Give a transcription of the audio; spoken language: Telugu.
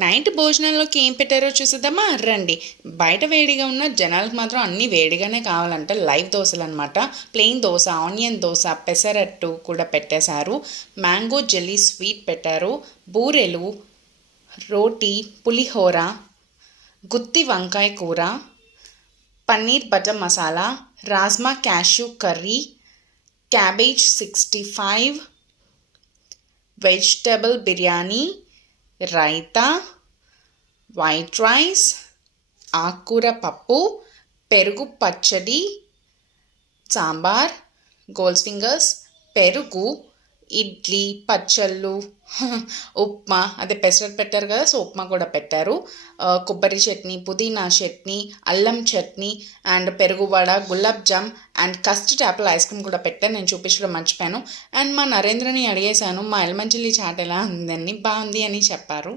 నైట్ భోజనాల్లోకి ఏం పెట్టారో చూసేద్దామా రండి. బయట వేడిగా ఉన్న జనాలకు మాత్రం అన్నీ వేడిగానే కావాలంటే లైవ్ దోశలు అనమాట. ప్లెయిన్ దోశ, ఆనియన్ దోశ, పెసరట్టు కూడా పెట్టేశారు. మ్యాంగో జెల్లీ స్వీట్ పెట్టారు. బూరెలు, రోటీ, పులిహోర, గుత్తి వంకాయ కూర, paneer butter masala, rajma cashew curry, cabbage 65, vegetable biryani, raita, white rice, ఆకుకూర పప్పు, పెరుగు పచ్చడి, సాంబార్, గోల్స్ ఫింగర్స్, పెరుగు, ఇడ్లీ, పచ్చళ్ళు, ఉప్మా, అదే పెసరట్టు పెట్టారు కదా, సో ఉప్మా కూడా పెట్టారు. కొబ్బరి చట్నీ, పుదీనా చట్నీ, అల్లం చట్నీ అండ్ పెరుగు vada, gulab jam and custard Apple ice cream కూడా పెట్టాను. నేను చూపించడం మర్చిపోయాను. అండ్ మా నరేంద్రని అడిగేశాను మా ఎలమంచిలి చాట్ ఎలా ఉందని. బాగుంది అని చెప్పారు.